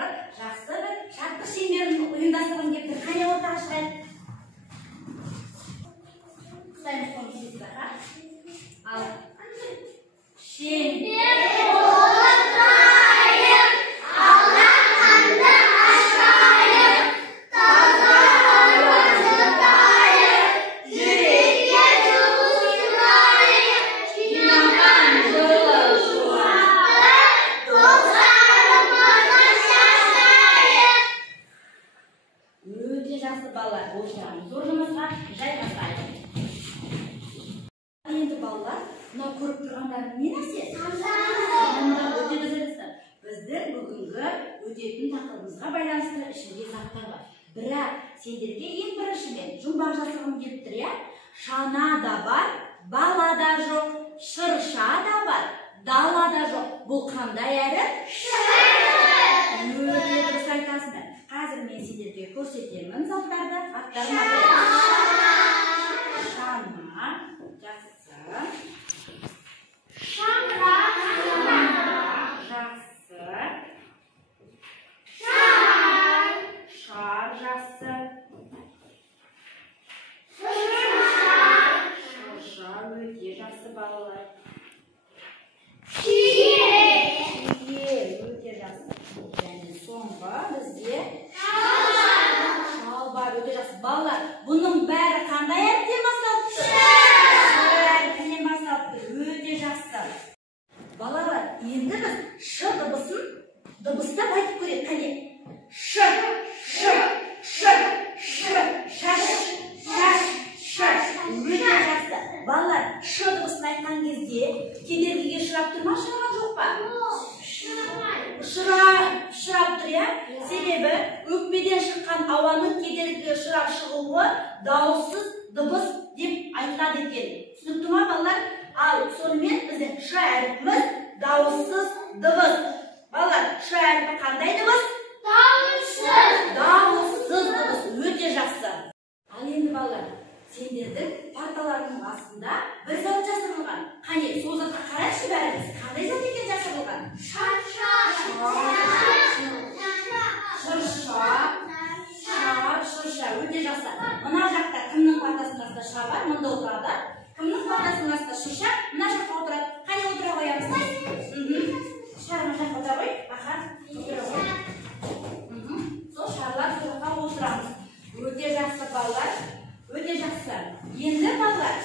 тақырып жақсы бір жаттық шеңберін ұйымдастырғым келіп тұр. Қане ортаға шығайық. Қысаймыз қолын сіздіға. Ал шеңбер ортайық, алақанды ашайық, таза ауаны тайық, жүрекке жылу сұрайық, жинаған жылы шуақты достарымызға шашайық. Өте жақсы балалар, отырамыз орнымызға, жайғасайық. Енді балалар, мынау көріп тұрғандарың не нәрсе? Өте дұрыс. Біздің бүгінгі өтетін тақырыбымызға байланысты ішінде заттар бар. Бірақ сендерге ең біріншіден жұмбақ жасағым келіп тұр, иә? Шана да бар, бала да жоқ, шырша да бар, дала да жоқ. Бұл қандай әріп? Өте дұрыс айтасыңдар. Қазір мен сендерге көрсетемін заттарды. Аттарын шана, жақсы. Шаңырақ, жақсы. Шар, жақсы. Шырша, өте жақсы балалар. Шие, өте жақсы. Және соңғы бізде шал бар, өте жақсы. Балалар, бұның бәрі қандай әріптен басталып тұр? Әріптен басталып тұр, өте жақсы. Балалар, енді біз ш дыбысын дыбыстап айтып көрейік. Қане? Ш, ш, ш, ш, шаш, шаш, шаш. Өте жақсы. Балалар, ш дыбысын айтқан кезде кедергіге ұшырап тұр ма, ұшыраған жоқ па? Ұшырап тұр, иә? Себебі өкпеден шыққан ауаның кедергіге ұшырап шығуы дауыссыз дыбыс деп айтылады екен. Түсінікті ма, балалар? Ал сонымен біздің ш әріпіміз дауыссыз дыбыс. Балалар, ш әріпі қандай дыбыс? Дауыссыз дыбыс. Өте жақсы. Ал енді балалар, сендердің парталарының астында бір зат жасырылған. Қане, сол затқа қарайықшы бәріміз. Қандай зат екен жасырылған? Шырша, шырша. Өте жақсы. Мына жақта кімнің партасының астында ша бар? Мұнда отырады. Кімнің партасының астында шырша? Мына жақта отырады. Қане отыра қоямыз? Шарма жаққа отыра қой. Аха, отыра қой. Сол шарлар соққа отырамыз. Өте жақсы балалар. Өте жақсы. Енді балалар,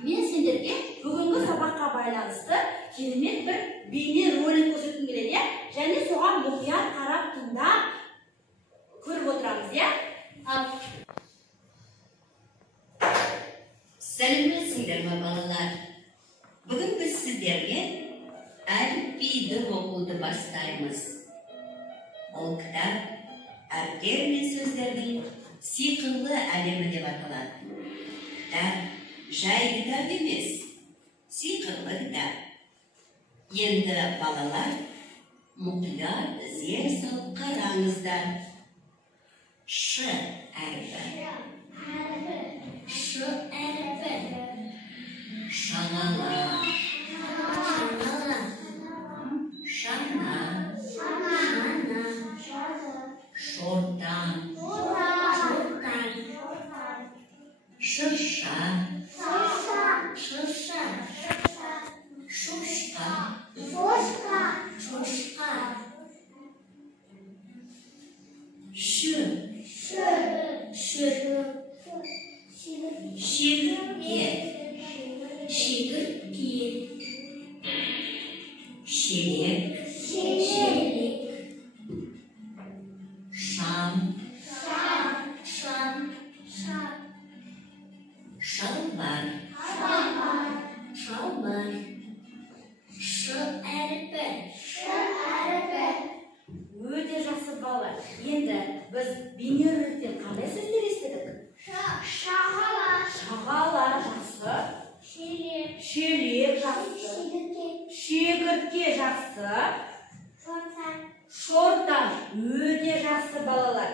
мен сендерге бүгінгі сабаққа байланысты керемет бір бейне ролик көрсеткім келеді, және соған мұқият қарап тыңдап көріп отырамыз, иә? Сәлеметсіңдер ме, балалар? Бүгін біз сіздерге әліпбиді оқуды бастаймыз. Ол кітап әріптер мен сөздердің сиқырлы әлемі деп аталады. Кітап жай кітап емес, сиқырлы кітап. Енді балалар, мұқият зер салып қараңыздар. Ш әріпі. Ш әріпі. Шағала. Шана. Шортан. Шырша. Шушка. Şirke. Şelek. Şam. Şalvar. Ş әріпі. Өте жақсы балалар. Енді біз бейне роликтен қандай сөздер естідік? Шағала, жақсы. Шелек, жақсы. Шегіртке, жақсы. Шортан, өте жақсы балалар.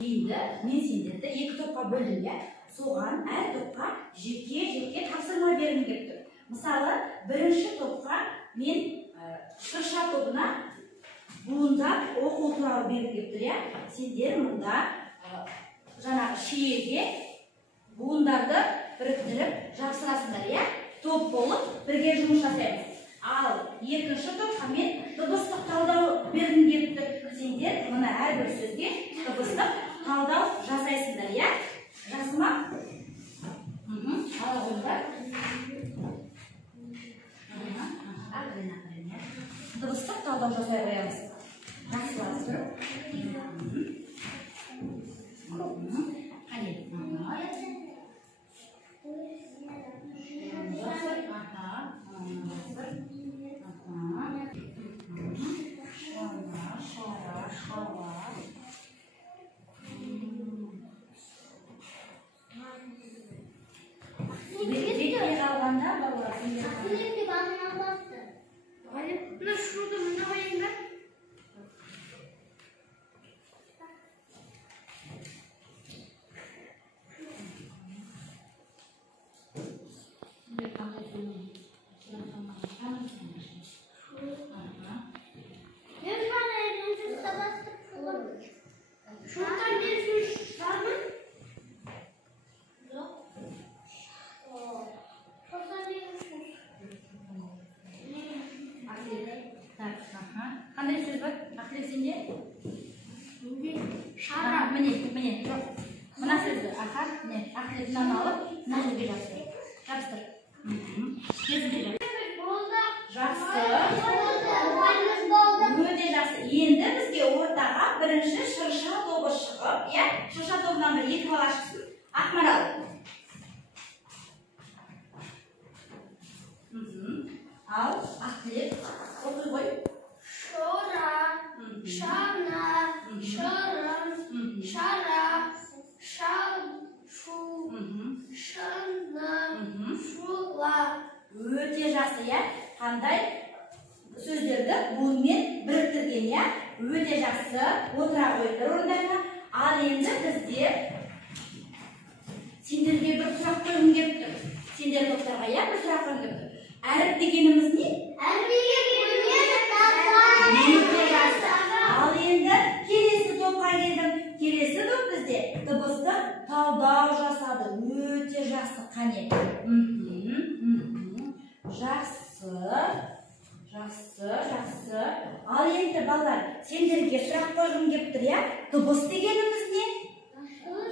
Енді мен сендерді екі топқа бөлдім, иә? Соған әр топқа жеке тапсырма бергім келіп тұр. Мысалы, бірінші топқа мен шырша тобына буындар оқу туралы беріп келіп тұр, сендер мұнда жаңағы шиеге буындарды біріктіріп жапсырасыңдар, топ болып бірге жұмыс жасаймыз. Ал екінші топқа мен дыбыстық талдау бергім келіп тұр. Сендер мына әрбір сөзге дыбыстық талдау жасайсыңдар, жақсы ма? Ала қойыңдар. Дыбыстық талдау жасай қоямыз. Жақсылап тұрып. Қандай сөз бар? Ақылет сенде? Шара. Міне, жоқ. Мына сөзді, ақылет мынаны алып, мына жерге жабыстыр. Сөзді жақсы. Өте жақсы. Енді бізге ортаға бірінші шырша тобы шығып, шырша тобынан бір екі бала шықсын. Ақмарал. Ал ақылет оқи қой. Шора, шана, шырын, шара, шашу, шыны, шула. Өте жақсы, қандай сөздерді буынмен біріктірген, өте жақсы. Отыра қойыңдар орындарына. Ал енді бізде сендерге бір сұрақ қойғым келіп тұр. Сендер топтарға бір сұрақ қойғым келіп тұр. Әріп дегеніміз не? Ал енді келесі топқа келдім. Келесі топ бізде дыбыстық талдау жасады. Өте жақсы. Қане? Жақсы. Ал енді балалар, сендерге сұрақ қойғым келіп тұр, дыбыс дегеніміз не?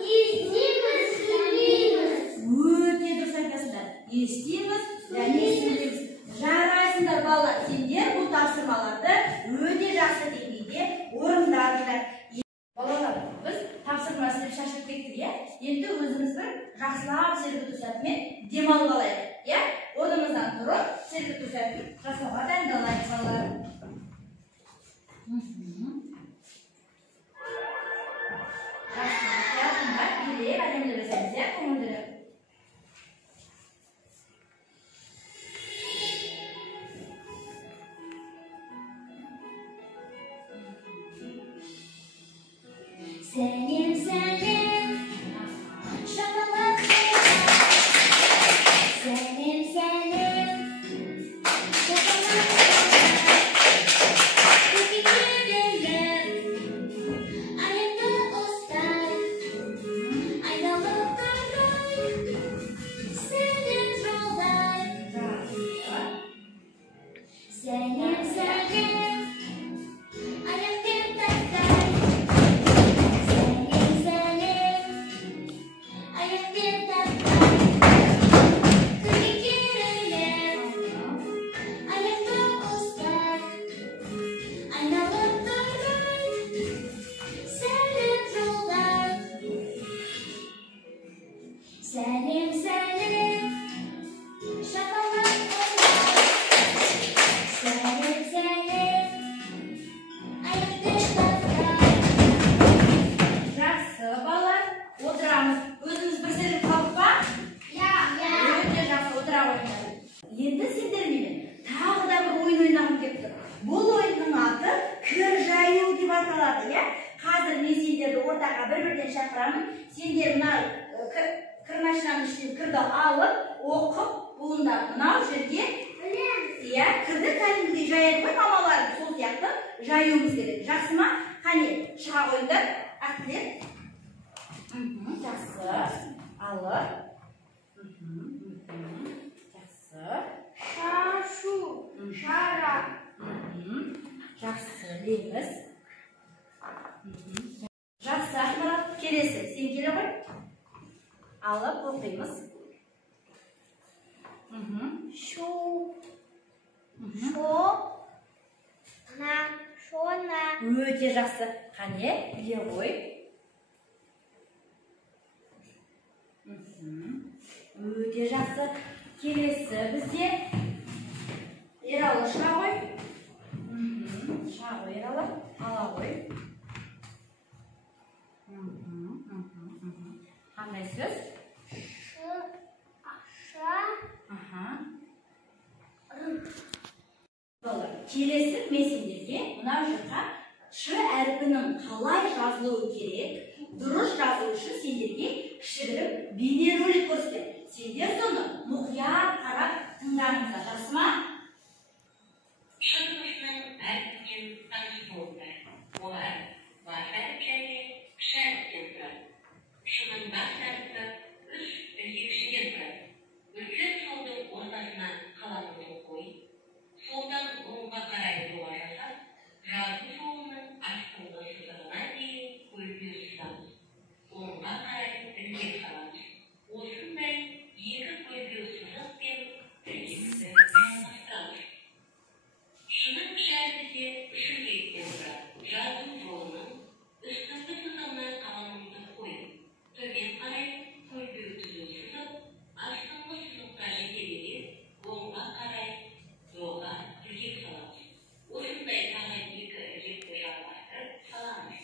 Естиміз, сөйлейміз. Өте дұрыс айтасыңдар. Естиміз және сөйлейміз. Жарайсыңдар балалар, сендер бұл тапсырмаларды өте жақсы деңгейде орындадыңдар. Балалар, біз тапсырма істеп шашып кеттік, енді өзіміз бір жақсылап сергіту сәтімен демалып алайық. Орнымыздан тұрып, сергіту сәтін жасауға дайындалайық балалар. Жақсы, билеп, әдемілеп жасаймыз, көңілдіріп. Енді сендермен тағы да бір ойын ойнағым келіп тұр. Бұл ойынның аты кір жаю деп аталады, Қазір мен сендерді ортаға бір-бірден шақырамын. Сендер мына кір машинаның ішінен кірді алып, оқып, буындар мынау жерге Iya, kirni kәдімгідей жаяды ғой мамаларым, сол сияқты жаюымыз керек. Жақсы ма? Қане, шыға қойыңдар. Ақылет. Жақсы. Алып. Жақсы. Шашу. Шара. Жақсы. Білеміз. Жақсы, Ақмарал. Келесі. Сен келе ғой. Алып, оқимыз. Шу. Шо. На. Шона. Өте жақсы. Қане, біле ғой. Өте жақсы. Келесі бізде Ералы шыға ғой. Шыға ғой Ералы. Ала ғой. Қандай сөз? Ша. Келесі мен сендерге мына жаққа ш әрпінің қалай жазылуы керек, дұрыс жазу үшін сендерге кішігірім бейнеролик көрсетемін. Сендер соны мұқият қарап тыңдаңыздар, жақсы ма? Шыңғысының әрпімен таныс болыңдар. Олар бас әріп және кіші әріптен тұрады. Шының бас әріпі үш ілгекшіден тұрады. Үлкен солдың ортасына қаламызды қойып, солдан оңға қарай доға жасап, жазу жолының астыңғы сызығына дейін көлбеу сызамыз. Оңға қарай ілгек саламыз. Осындай екі көлбеу сызық пен ілгекті жалғастырамыз. Шының шәрбіде үш ілгектен тұрады. Жазу жолының үстіңгі сызығына қаламымызды қойып, төмен қарай көлбеу түзу сызып, астыңғы сызыққа жетелеген оңға қарай доға ілгек саламыз. Осындай тағы екі ілгекті жалғастырып саламыз.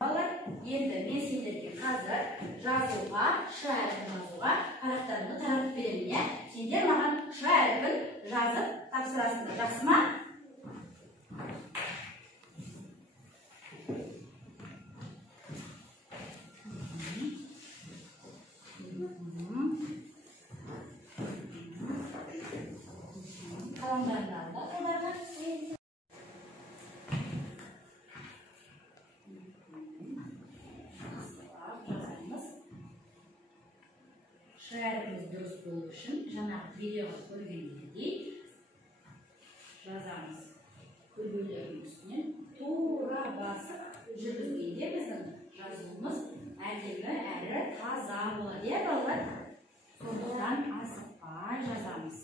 Балалар, енді мен сендерге қазір жазуға, ш әрпін жазуға парақтарымды таратып беремін, иә? Сендер маған ш әрпін жазып тапсырасыңдар, жақсы ма? Қаламдарыңды алды, қолдарына. Жазамыз. Ш әрпіміз дұрыс болу үшін жаңағы видеоға көргендей жазамыз. Көлбеулердің үстінен тура басып жүргізгенде біздің жазуымыз әдемі әрі таза болады, иә балалар? Сондықтан асықпай жазамыз.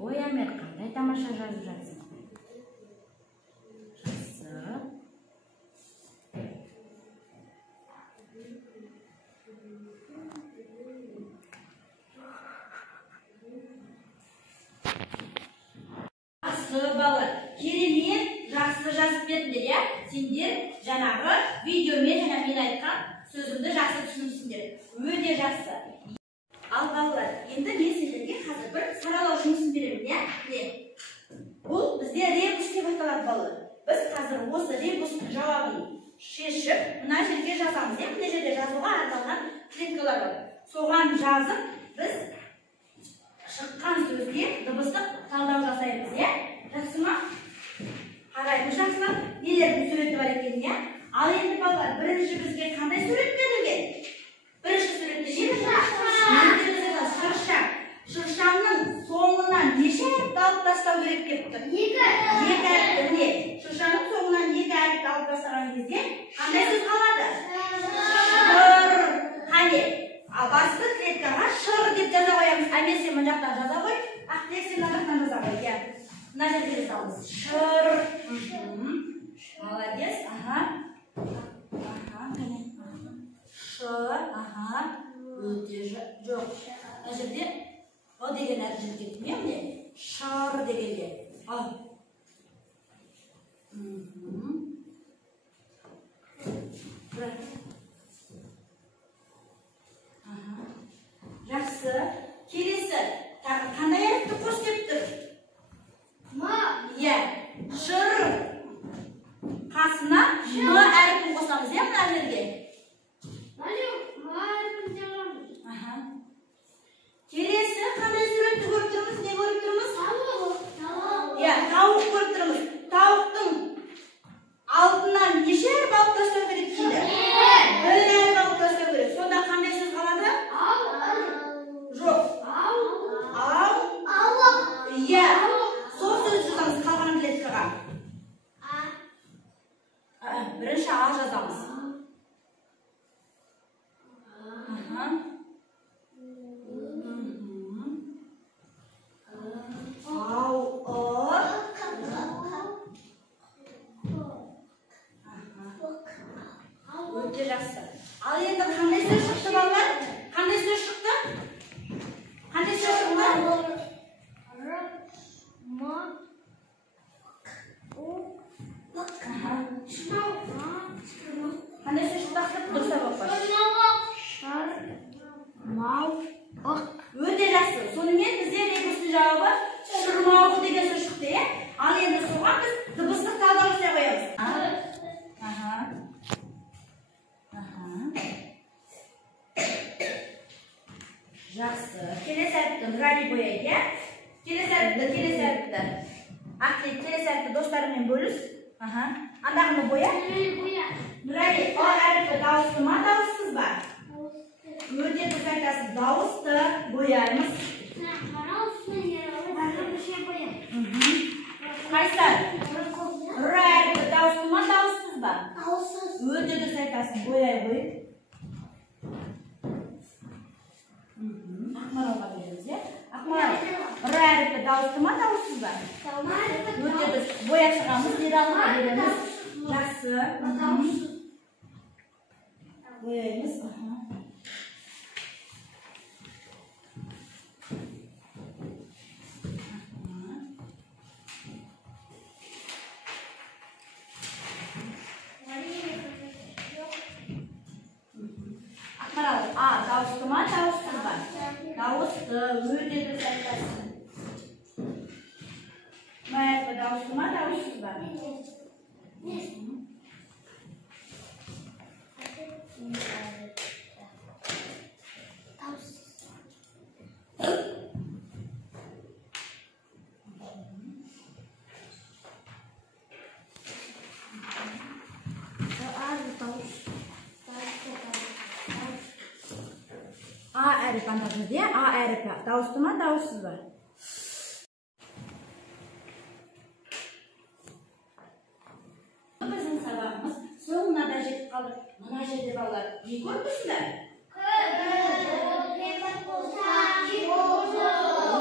Ой, Әмет, қандай тамаша жазып жатсың? Жақсы. Жақсы балалар, керемет жақсы жазып бердіңдер, иә? Сендер жаңағы видеомен және мен айтқан сөзімді жақсы түсініпсіңдер. Өте жақсы. Ал балалар, енді мен сендерге қазір бір саралау жұмысын беремін, иә? Бұл бізде ребус деп аталады балалар. Біз қазір осы ребустың жауабын шешіп, мына жерге жазамыз, иә? Мына жерде жазуға арналған клеткалар бар. Соған жазып, біз шыққан сөзге дыбыстық талдау жасаймыз, иә? Жақсы ма? Қараймыз, жақсылап, нелердің суреті бар екен, иә? Ал енді балалар, бірінші бізге қандай сурет берілген? Бірінші суретте шырша. Шыршаның соңынан неше әріпті алып тастау керек деп тұр? Екі әріпті, міне. Шыршаның соңынан екі әріпті алып тастаған кезде қандай сөз қалады? Шыр. Қане? Ал басты клеткаға шыр деп жаза қоямыз. Әмет сен мына жақтан жаза қой, Ақтілек сен мына жақтан жаза қой. Мына жерге жазамыз. Шыр. Молодец. Ш. Өте жоқ. Мына жерде о деген әріп жүріп кетті ме? Шар дегенде. Ал. Жақсы. Келесі. Қандай әріпті қос деп тұр? Иә. Шыр. Қасына м әріпін қосамыз, иә, мына жерге? Келесі қандай Бірінші А жазамыз. Өте жақсы. Ал енді қандай сөз шықты балалар? Қандай сөз шықты? Қандай сөз шықты? Қандай сөз шықты? Дұрыс өте жақсы. Сонымен бізден екіншінің жауабы шырмауық деген сөз шықты, е? Ал енді соған біз дыбыстық талдау жасай қоямыз. Жақсы. Келесі әріпті Нұрали бояйды, е? Келесі әріпті. Ақлет, келесі әріпті достарымен бөліс. Андағыны боя. Нұрали, А әріпті дауысты ма, дауыссыз ба? Өте дұрыс айтасыз, дауысты бояймыз. Қайсар? Р әріпті дауысты ма, дауыссыз ба? Өте дұрыс айтасыз, бояй қой. Ақмаралға береміз, е? Ақмарал, Р әріпті дауысты ма, дауыссыз ба? Өте дұрыс, боя шығамыз, Ералыға береміз. Жақсы. Бояймыз. А, дауысты ма, дауыссыз ба? Дауысты, өте дұрыс айтасың. М әріпі дауысты ма, дауыссыз ба? А әріп андағымыз, е? А әріпі дауысты ма, дауыссыз ба? Біздің сабағымыз соңына да жетіп қалдық. Мына жерде балалар не көріп тұрсыңдар?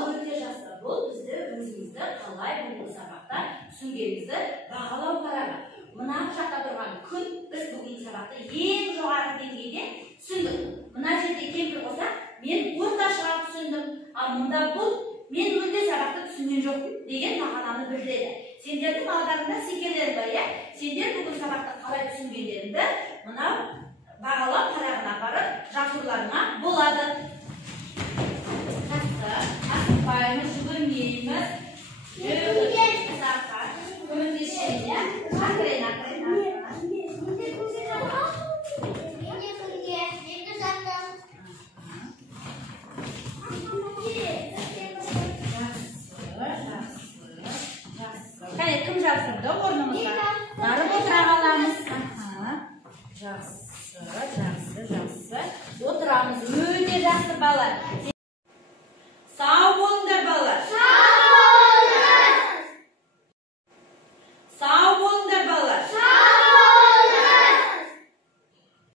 Өте жақсы. Бұл бізді өзімізді қалай бұл сабақта түсінгенімізді бағалау парағы. Мына жақта тұрған күн біз бүгінгі сабақты ең жоғары деңгейде түсіндік. Мына жерде кемпір болса, мен орташыға түсіндім. Ал мұнда бұл мен өте сабақты түсінген жоқпын деген мағынаны білдіреді. Сендердің алдарында секелер бар, е? Сендер бүгін сабақты қалай түсінгендеріңді мынау бағалау парағына апарып жақсыларыңа болады. Жақсы, асықпаймыз, жүгірмейміз. Көмектесші, ақырын. Кім жабыстырды орнымызға? Барып отыра қаламыз. Жақсы. Отырамыз. Өте жақсы балалар.